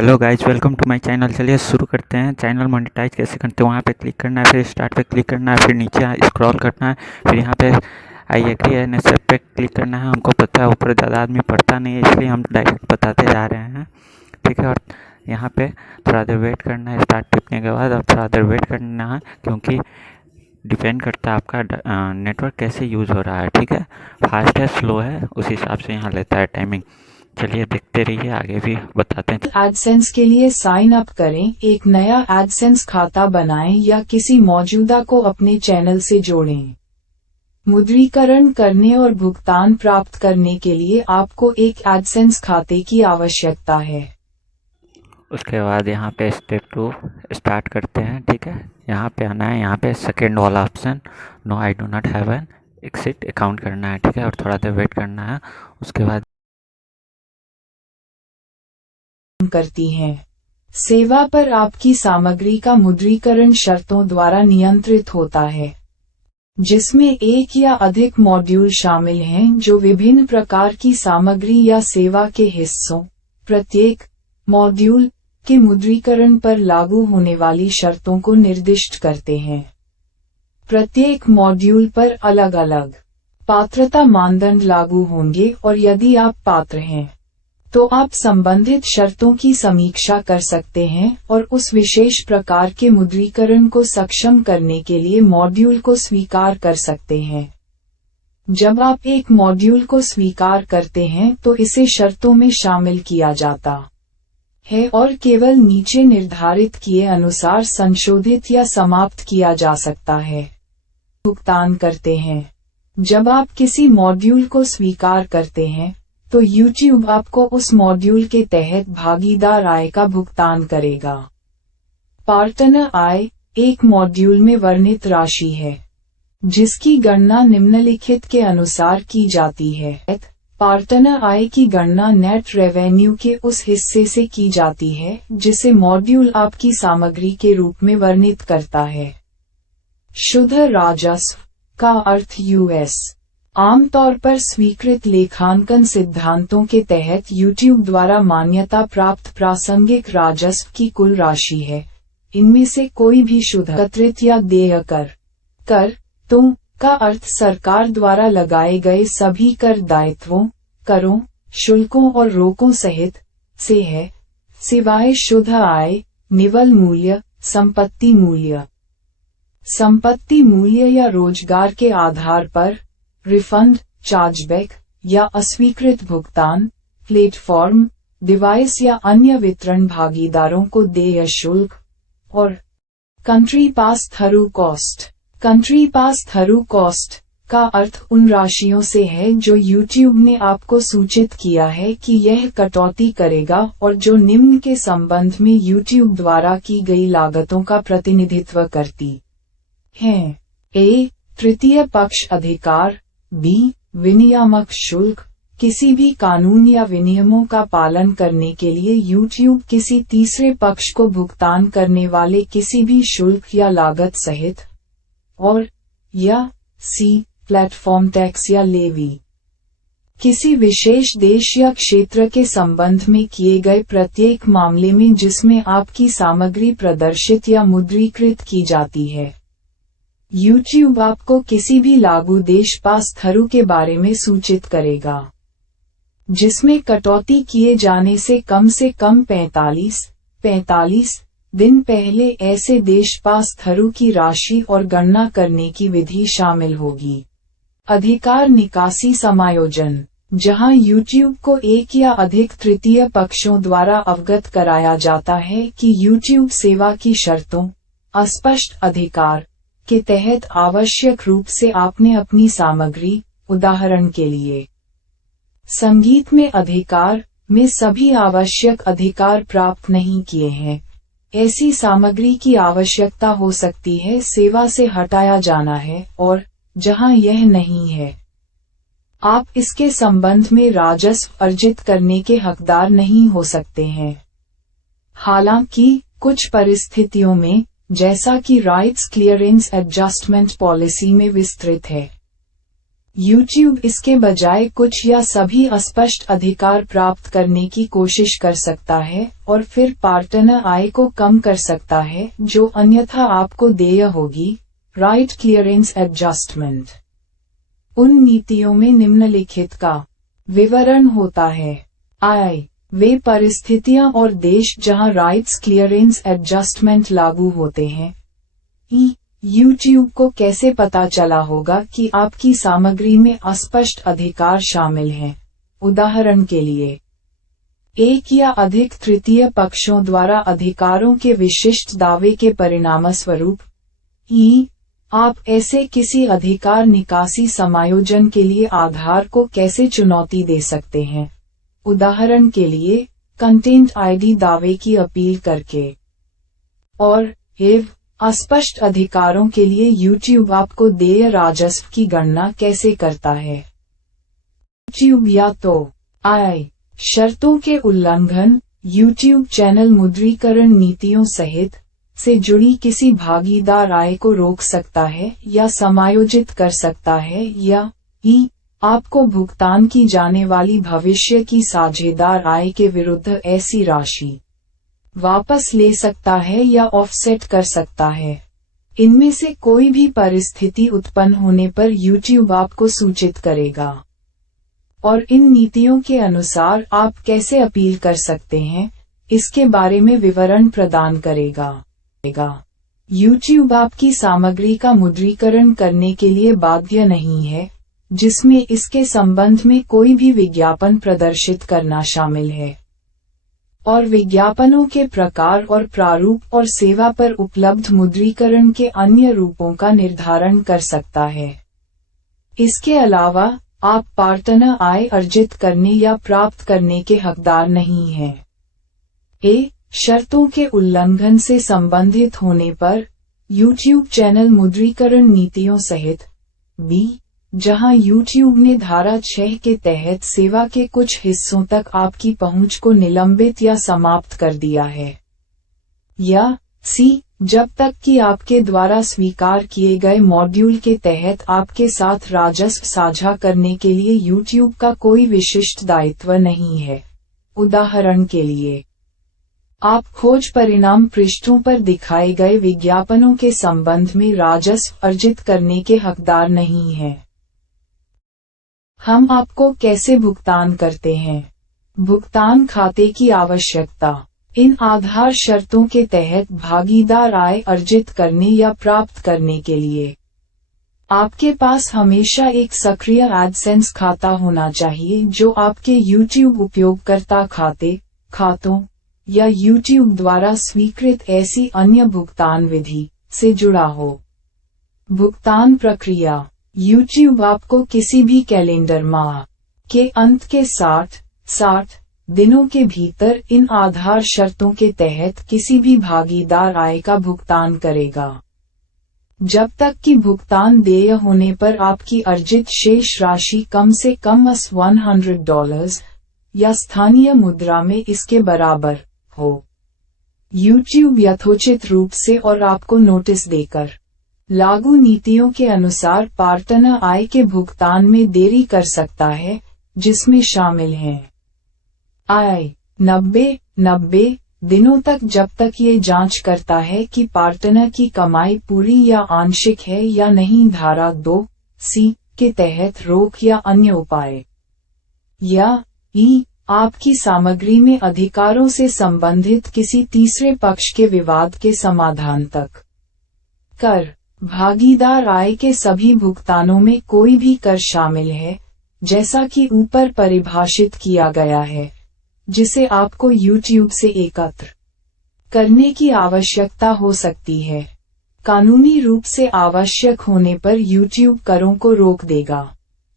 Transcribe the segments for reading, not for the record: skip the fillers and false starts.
Hello guys, welcome to my channel. चलिए शुरू करते हैं। चैनल मोनेटाइज कैसे करते हैं, वहाँ पे क्लिक करना है, फिर स्टार्ट पे क्लिक करना है, फिर नीचे स्क्रॉल करना है, फिर यहाँ पे आई एग्री एंड एक्सेप्ट पे क्लिक करना है। हमको पता है ऊपर ज़्यादा आदमी पढ़ता नहीं है, इसलिए हम डायरेक्ट बताते जा रहे हैं, ठीक है। और यहाँ पे थोड़ा देर वेट करना है स्टार्ट टिपने के बाद, और थोड़ा देर वेट करना है क्योंकि डिपेंड करता है आपका नेटवर्क कैसे यूज़ हो रहा है, ठीक है। फास्ट है स्लो है उस हिसाब से यहाँ लेता है टाइमिंग। चलिए देखते रहिए, आगे भी बताते हैं। एडसेंस के लिए साइन अप करें, एक नया एडसेंस खाता बनाएं या किसी मौजूदा को अपने चैनल से जोड़ें। मुद्रीकरण करने और भुगतान प्राप्त करने के लिए आपको एक एडसेंस खाते की आवश्यकता है। उसके बाद यहाँ पे स्टेप 2 स्टार्ट करते हैं, ठीक है। यहाँ पे आना है, यहाँ पे सेकेंड वाला option no I do not have an exit account करना है, ठीक है। और थोड़ा देर वेट करना है। उसके बाद करती हैं। सेवा पर आपकी सामग्री का मुद्रीकरण शर्तों द्वारा नियंत्रित होता है, जिसमें एक या अधिक मॉड्यूल शामिल हैं जो विभिन्न प्रकार की सामग्री या सेवा के हिस्सों, प्रत्येक मॉड्यूल के मुद्रीकरण पर लागू होने वाली शर्तों को निर्दिष्ट करते हैं। प्रत्येक मॉड्यूल पर अलग अलग पात्रता मानदंड लागू होंगे और यदि आप पात्र हैं तो आप संबंधित शर्तों की समीक्षा कर सकते हैं और उस विशेष प्रकार के मुद्रीकरण को सक्षम करने के लिए मॉड्यूल को स्वीकार कर सकते हैं। जब आप एक मॉड्यूल को स्वीकार करते हैं तो इसे शर्तों में शामिल किया जाता है और केवल नीचे निर्धारित किए अनुसार संशोधित या समाप्त किया जा सकता है। भुगतान करते हैं। जब आप किसी मॉड्यूल को स्वीकार करते हैं तो YouTube आपको उस मॉड्यूल के तहत भागीदार आय का भुगतान करेगा। पार्टनर आय एक मॉड्यूल में वर्णित राशि है जिसकी गणना निम्नलिखित के अनुसार की जाती है। पार्टनर आय की गणना नेट रेवेन्यू के उस हिस्से से की जाती है जिसे मॉड्यूल आपकी सामग्री के रूप में वर्णित करता है। शुद्ध राजस्व का अर्थ यूएस आमतौर पर स्वीकृत लेखांकन सिद्धांतों के तहत YouTube द्वारा मान्यता प्राप्त प्रासंगिक राजस्व की कुल राशि है। इनमें से कोई भी शुद्ध एकत्रित या देय कर तुम का अर्थ सरकार द्वारा लगाए गए सभी कर दायित्वों, करों, शुल्कों और रोकों सहित से है, सिवाय शुद्ध आय, निवल मूल्य, संपत्ति मूल्य। संपत्ति मूल्य या रोजगार के आधार पर रिफंड, चार्जबैक या अस्वीकृत भुगतान, प्लेटफॉर्म, डिवाइस या अन्य वितरण भागीदारों को देय शुल्क और country pass through cost. Country pass through cost का अर्थ उन राशियों से है जो YouTube ने आपको सूचित किया है कि यह कटौती करेगा और जो निम्न के संबंध में YouTube द्वारा की गई लागतों का प्रतिनिधित्व करती हैं। ए. तृतीय पक्ष अधिकार। बी. विनियामक शुल्क। किसी भी कानून या विनियमों का पालन करने के लिए YouTube किसी तीसरे पक्ष को भुगतान करने वाले किसी भी शुल्क या लागत सहित। और या सी. प्लेटफॉर्म टैक्स या लेवी। किसी विशेष देश या क्षेत्र के संबंध में किए गए प्रत्येक मामले में जिसमें आपकी सामग्री प्रदर्शित या मुद्रीकृत की जाती है। YouTube आपको किसी भी लागू देश पास थ्रू के बारे में सूचित करेगा जिसमें कटौती किए जाने से कम 45 दिन पहले ऐसे देश पास थ्रू की राशि और गणना करने की विधि शामिल होगी। अधिकार निकासी समायोजन, जहां YouTube को एक या अधिक तृतीय पक्षों द्वारा अवगत कराया जाता है कि YouTube सेवा की शर्तों, अस्पष्ट अधिकार के तहत आवश्यक रूप से आपने अपनी सामग्री, उदाहरण के लिए संगीत में अधिकार, में सभी आवश्यक अधिकार प्राप्त नहीं किए हैं। ऐसी सामग्री की आवश्यकता हो सकती है सेवा से हटाया जाना है, और जहां यह नहीं है आप इसके संबंध में राजस्व अर्जित करने के हकदार नहीं हो सकते हैं। हालांकि कुछ परिस्थितियों में, जैसा कि राइट्स क्लियरेंस एडजस्टमेंट पॉलिसी में विस्तृत है, YouTube इसके बजाय कुछ या सभी अस्पष्ट अधिकार प्राप्त करने की कोशिश कर सकता है और फिर पार्टनर आय को कम कर सकता है जो अन्यथा आपको देय होगी। Right clearance adjustment. उन नीतियों में निम्नलिखित का विवरण होता है। आय वे परिस्थितियां और देश जहां राइट्स क्लियरेंस एडजस्टमेंट लागू होते हैं। YouTube को कैसे पता चला होगा कि आपकी सामग्री में अस्पष्ट अधिकार शामिल हैं? उदाहरण के लिए, एक या अधिक तृतीय पक्षों द्वारा अधिकारों के विशिष्ट दावे के परिणामस्वरूप आप ऐसे किसी अधिकार निकासी समायोजन के लिए आधार को कैसे चुनौती दे सकते हैं? उदाहरण के लिए, कंटेंट आईडी दावे की अपील करके। और अस्पष्ट अधिकारों के लिए YouTube आपको देय राजस्व की गणना कैसे करता है? YouTube या तो आय शर्तों के उल्लंघन, YouTube चैनल मुद्रीकरण नीतियों सहित से जुड़ी किसी भागीदार आय को रोक सकता है या समायोजित कर सकता है, या आपको भुगतान की जाने वाली भविष्य की साझेदार आय के विरुद्ध ऐसी राशि वापस ले सकता है या ऑफसेट कर सकता है। इनमें से कोई भी परिस्थिति उत्पन्न होने पर YouTube आपको सूचित करेगा और इन नीतियों के अनुसार आप कैसे अपील कर सकते हैं इसके बारे में विवरण प्रदान करेगा। YouTube आपकी सामग्री का मुद्रीकरण करने के लिए बाध्य नहीं है, जिसमें इसके संबंध में कोई भी विज्ञापन प्रदर्शित करना शामिल है, और विज्ञापनों के प्रकार और प्रारूप और सेवा पर उपलब्ध मुद्रीकरण के अन्य रूपों का निर्धारण कर सकता है। इसके अलावा, आप पार्टनर आय अर्जित करने या प्राप्त करने के हकदार नहीं हैं। शर्तों के उल्लंघन से संबंधित होने पर YouTube चैनल मुद्रीकरण नीतियों सहित। जहां YouTube ने धारा 6 के तहत सेवा के कुछ हिस्सों तक आपकी पहुंच को निलंबित या समाप्त कर दिया है। या जब तक कि आपके द्वारा स्वीकार किए गए मॉड्यूल के तहत आपके साथ राजस्व साझा करने के लिए YouTube का कोई विशिष्ट दायित्व नहीं है। उदाहरण के लिए, आप खोज परिणाम पृष्ठों पर दिखाए गए विज्ञापनों के संबंध में राजस्व अर्जित करने के हकदार नहीं हैं। हम आपको कैसे भुगतान करते हैं? भुगतान खाते की आवश्यकता। इन आधार शर्तों के तहत भागीदार आय अर्जित करने या प्राप्त करने के लिए आपके पास हमेशा एक सक्रिय एडसेंस खाता होना चाहिए जो आपके YouTube उपयोगकर्ता खातों या YouTube द्वारा स्वीकृत ऐसी अन्य भुगतान विधि से जुड़ा हो। भुगतान प्रक्रिया। YouTube आपको किसी भी कैलेंडर माह के अंत के 60 दिनों के भीतर इन आधार शर्तों के तहत किसी भी भागीदार आय का भुगतान करेगा, जब तक कि भुगतान देय होने पर आपकी अर्जित शेष राशि कम से कम $100 या स्थानीय मुद्रा में इसके बराबर हो। YouTube यथोचित रूप से और आपको नोटिस देकर लागू नीतियों के अनुसार पार्टनर आय के भुगतान में देरी कर सकता है, जिसमें शामिल हैं आय 90 दिनों तक जब तक ये जांच करता है कि पार्टनर की कमाई पूरी या आंशिक है या नहीं, धारा 2 के तहत रोक या अन्य उपाय, या आपकी सामग्री में अधिकारों से संबंधित किसी तीसरे पक्ष के विवाद के समाधान तक। कर। भागीदार आय के सभी भुगतानों में कोई भी कर शामिल है, जैसा कि ऊपर परिभाषित किया गया है, जिसे आपको YouTube से एकत्र करने की आवश्यकता हो सकती है। कानूनी रूप से आवश्यक होने पर YouTube करों को रोक देगा।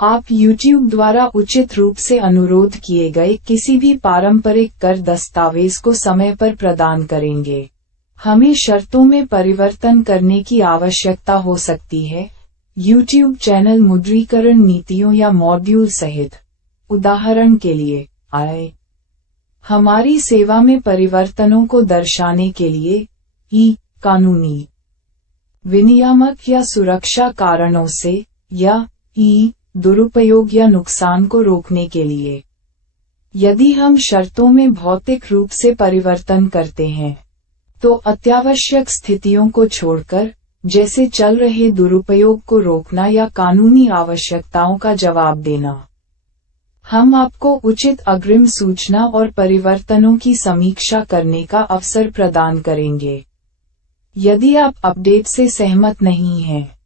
आप YouTube द्वारा उचित रूप से अनुरोध किए गए किसी भी पारंपरिक कर दस्तावेज को समय पर प्रदान करेंगे। हमें शर्तों में परिवर्तन करने की आवश्यकता हो सकती है, YouTube चैनल मुद्रीकरण नीतियों या मॉड्यूल सहित। उदाहरण के लिए, आय हमारी सेवा में परिवर्तनों को दर्शाने के लिए कानूनी, विनियामक या सुरक्षा कारणों से, या दुरुपयोग या नुकसान को रोकने के लिए। यदि हम शर्तों में भौतिक रूप से परिवर्तन करते हैं, तो अत्यावश्यक स्थितियों को छोड़कर, जैसे चल रहे दुरुपयोग को रोकना या कानूनी आवश्यकताओं का जवाब देना, हम आपको उचित अग्रिम सूचना और परिवर्तनों की समीक्षा करने का अवसर प्रदान करेंगे। यदि आप अपडेट से सहमत नहीं हैं,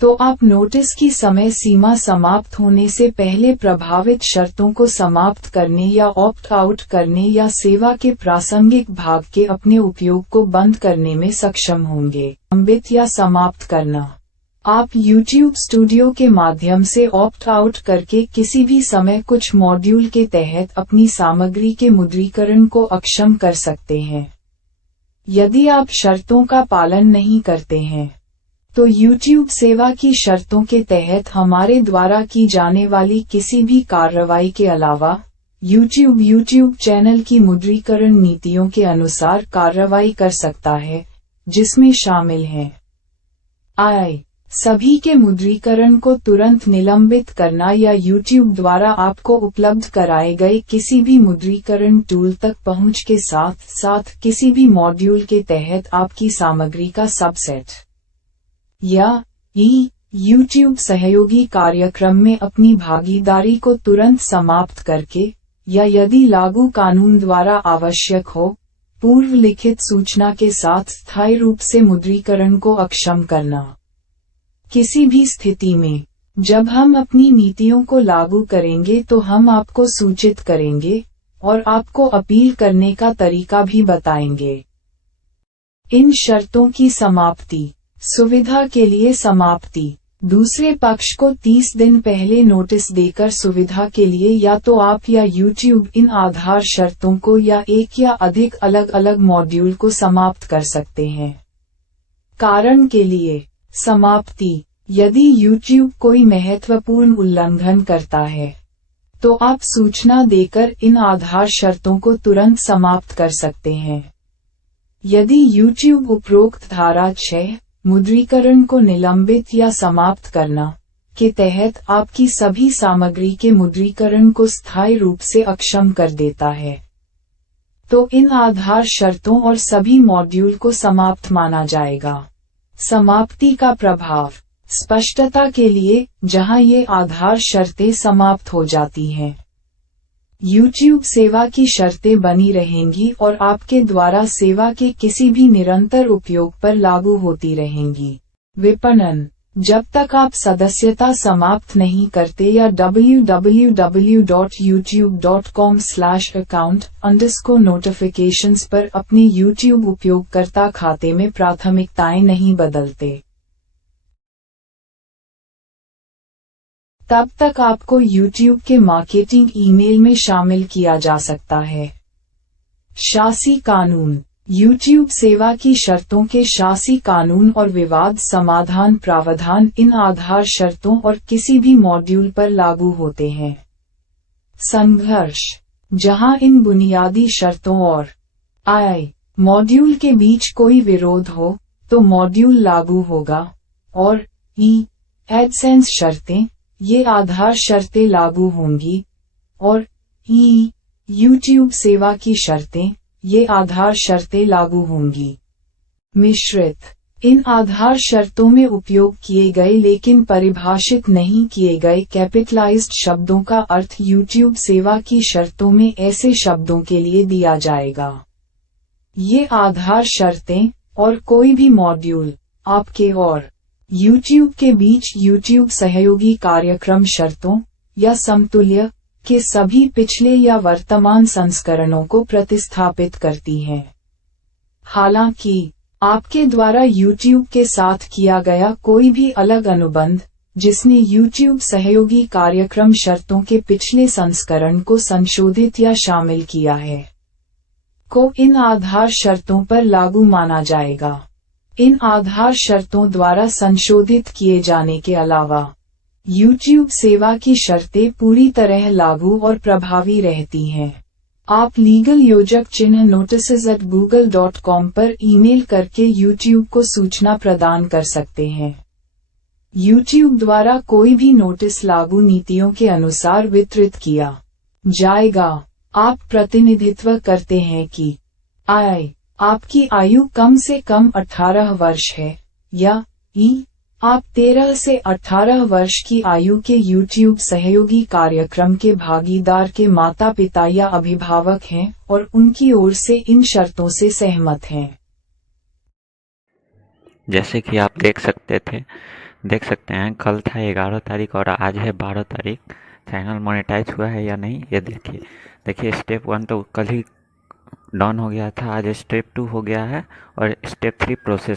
तो आप नोटिस की समय सीमा समाप्त होने से पहले प्रभावित शर्तों को समाप्त करने या ऑप्ट आउट करने या सेवा के प्रासंगिक भाग के अपने उपयोग को बंद करने में सक्षम होंगे। लंबित या समाप्त करना। आप YouTube स्टूडियो के माध्यम से ऑप्ट आउट करके किसी भी समय कुछ मॉड्यूल के तहत अपनी सामग्री के मुद्रीकरण को अक्षम कर सकते हैं। यदि आप शर्तों का पालन नहीं करते हैं, तो YouTube सेवा की शर्तों के तहत हमारे द्वारा की जाने वाली किसी भी कार्रवाई के अलावा, YouTube चैनल की मुद्रीकरण नीतियों के अनुसार कार्रवाई कर सकता है, जिसमें शामिल हैं सभी के मुद्रीकरण को तुरंत निलंबित करना या YouTube द्वारा आपको उपलब्ध कराए गए किसी भी मुद्रीकरण टूल तक पहुंच के साथ साथ किसी भी मॉड्यूल के तहत आपकी सामग्री का सबसेट, या YouTube सहयोगी कार्यक्रम में अपनी भागीदारी को तुरंत समाप्त करके, या यदि लागू कानून द्वारा आवश्यक हो, पूर्व लिखित सूचना के साथ स्थायी रूप से मुद्रीकरण को अक्षम करना। किसी भी स्थिति में, जब हम अपनी नीतियों को लागू करेंगे तो हम आपको सूचित करेंगे और आपको अपील करने का तरीका भी बताएंगे। इन शर्तों की समाप्ति। सुविधा के लिए समाप्ति। दूसरे पक्ष को 30 दिन पहले नोटिस देकर सुविधा के लिए या तो आप या YouTube इन आधार शर्तों को या एक या अधिक अलग अलग मॉड्यूल को समाप्त कर सकते हैं। कारण के लिए समाप्ति। यदि YouTube कोई महत्वपूर्ण उल्लंघन करता है, तो आप सूचना देकर इन आधार शर्तों को तुरंत समाप्त कर सकते हैं। यदि YouTube उपरोक्त धारा 6 मुद्रीकरण को निलंबित या समाप्त करना के तहत आपकी सभी सामग्री के मुद्रीकरण को स्थायी रूप से अक्षम कर देता है, तो इन आधार शर्तों और सभी मॉड्यूल को समाप्त माना जाएगा। समाप्ति का प्रभाव। स्पष्टता के लिए, जहां ये आधार शर्तें समाप्त हो जाती हैं, YouTube सेवा की शर्तें बनी रहेंगी और आपके द्वारा सेवा के किसी भी निरंतर उपयोग पर लागू होती रहेंगी। विपणन। जब तक आप सदस्यता समाप्त नहीं करते या www.youtube.com/account_notifications पर अपने YouTube उपयोगकर्ता खाते में प्राथमिकताएं नहीं बदलते, तब तक आपको YouTube के मार्केटिंग ईमेल में शामिल किया जा सकता है। शासी कानून। YouTube सेवा की शर्तों के शासी कानून और विवाद समाधान प्रावधान इन आधार शर्तों और किसी भी मॉड्यूल पर लागू होते हैं। संघर्ष। जहां इन बुनियादी शर्तों और मॉड्यूल के बीच कोई विरोध हो, तो मॉड्यूल लागू होगा, और एडसेंस शर्तें, ये आधार शर्तें लागू होंगी, और YouTube सेवा की शर्तें, ये आधार शर्तें लागू होंगी। मिश्रित। इन आधार शर्तों में उपयोग किए गए लेकिन परिभाषित नहीं किए गए कैपिटलाइज्ड शब्दों का अर्थ YouTube सेवा की शर्तों में ऐसे शब्दों के लिए दिया जाएगा। ये आधार शर्तें और कोई भी मॉड्यूल आपके और YouTube के बीच YouTube सहयोगी कार्यक्रम शर्तों या समतुल्य के सभी पिछले या वर्तमान संस्करणों को प्रतिस्थापित करती हैं। हालांकि आपके द्वारा YouTube के साथ किया गया कोई भी अलग अनुबंध, जिसने YouTube सहयोगी कार्यक्रम शर्तों के पिछले संस्करण को संशोधित या शामिल किया है, को इन आधार शर्तों पर लागू माना जाएगा। इन आधार शर्तों द्वारा संशोधित किए जाने के अलावा YouTube सेवा की शर्तें पूरी तरह लागू और प्रभावी रहती हैं। आप लीगल योजक चिन्ह notices@google.com पर ईमेल करके YouTube को सूचना प्रदान कर सकते हैं। YouTube द्वारा कोई भी नोटिस लागू नीतियों के अनुसार वितरित किया जाएगा। आप प्रतिनिधित्व करते हैं कि आपकी आयु कम से कम 18 वर्ष है, या आप 13 से 18 वर्ष की आयु के YouTube सहयोगी कार्यक्रम के भागीदार के माता पिता या अभिभावक हैं और उनकी ओर से इन शर्तों से सहमत हैं। जैसे कि आप देख सकते हैं कल था 11 तारीख और आज है 12 तारीख। चैनल मोनेटाइज हुआ है या नहीं ये देखिए स्टेप 1 तो कल ही डाउन हो गया था, आज स्टेप 2 हो गया है और स्टेप 3 प्रोसेस